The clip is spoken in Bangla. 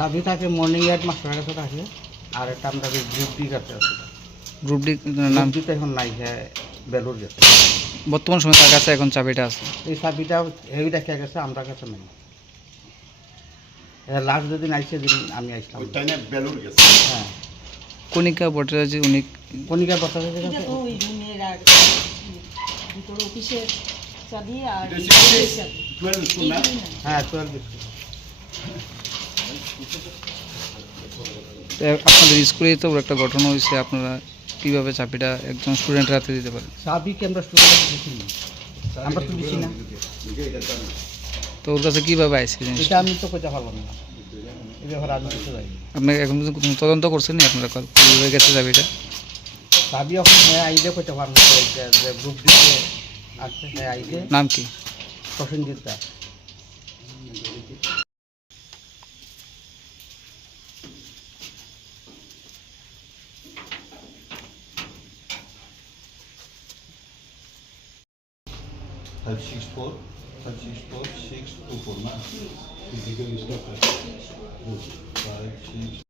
চাবি থাকে মর্নিং এর মাস্টারের কাছে থাকে, আর একটা আমরা গ্রুপ ডি কাছে আছে। গ্রুপ ডি নাম নাম দিতে এখন নাই, হ্যাঁ বেলুর গেছে। বর্তমান সময় তার কাছে এখন চাবিটা আছে। এই চাবিটা হেভি দেখা গেছে, আমরা কাছে নাই। লাস্ট যেদিন আইসে দিন আমি আইসলাম। বেলুর গেছে। হ্যাঁ, কণিকা ভট্টাচার্য উনি কণিকা ভট্টাচার্যের এটা কাছে। তো ওই রুমের আর ভিতর অফিসের চাবি আর এটা এই হচ্ছে ঘরের চাবি। 12 এই শোনা। দুই না। হ্যাঁ 12 বিস্কুট। তো আপনাদের স্কুলেই তো একটা ঘটনা হয়েছে, আপনারা কীভাবে চাবিটা একজন স্টুডেন্টের হাতে দিতে পারেন? চাবি কি আমরা স্টুডেন্ট দিচ্ছি না, আমরা তো দিচ্ছি না। তো ওর কাছে কীভাবে আইসে জিনিস? এটা আমি তো কইতে পারলাম না, এই ব্যাপারে আমি কিছু জানি না। আপনি এখন পর্যন্ত কোনো তদন্ত করছেন নি আপনারা কীভাবে গেছে চাবিটা? চাবি এখন হ্যাঁ আইলে কইতে পারবো না, যে গ্রুপ দিতে আসছে হ্যাঁ আইলে। নাম কি? প্রসেনজিৎ দাস। Five, 6, 4, 5, 6, 4, 6, 2, 4 না? Physical stuff. 5, 6